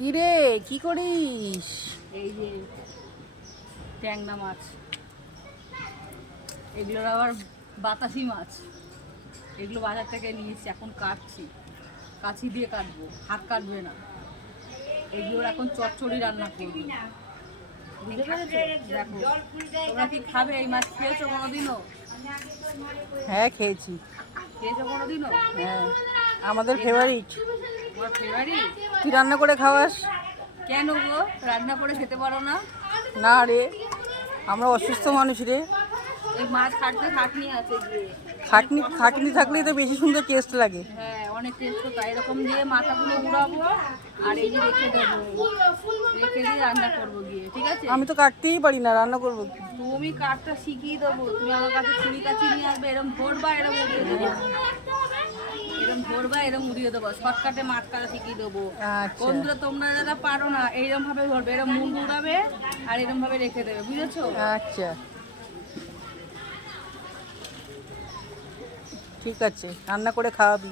কি রে কি করিস? এই যে ট্যাংনা মাছ। এগুলোর আবার বাতাসি মাছ। এগুলো বাজার থেকে নিয়েছি এখন কাটছি। কাছি দিয়ে কাটবো হাত কাটবে না। এগুলোর এখন চচ্চড়ি রান্না করব। বুঝতে পেরেছ? দেখো তোমরা কি খাবে। এই মাছ? খেয়েছো কোনোদিনও? হ্যাঁ খেয়েছি। খেয়েছো কোনোদিনও? হ্যাঁ আমাদের ফেভারিট তুই রান্না করে খাওয়াস? কেন গো? রান্না করে খেতে পারো না? না রে আমরা অসুস্থ মানুষ রে। এই মাছ কাটতে খাটনি আছে খাটনি খাটনি থাকলেই তো বেশি সুন্দর টেস্ট লাগে। হ্যাঁ অনেক টেস্ট তো এরকম দিয়ে মাথাগুলো উড়াবো আর এই যে রেখে দেবো। রেখে দিয়ে রান্না করব গিয়ে ঠিক আছে? আমি তো কাটতেই পারি না রান্না করব। তুমি কাঠটা শিখিয়ে দেবো। তুমি আমার কাছে ছুরি কাছি নিয়ে আসবে এরকম দেবো এরকম ধরবা এরকম উড়িয়ে দেবো। শর্টকাটে মাছ কাটা শিখিয়ে দেবো। আচ্ছা। বন্ধুরা তোমরা যারা পারো না এইরকম ভাবে ধরবে এরকম মুখ উড়াবে আর এরকম ভাবে রেখে দেবে বুঝেছ? আচ্ছা। ঠিক আছে রান্না করে খাওয়াবি।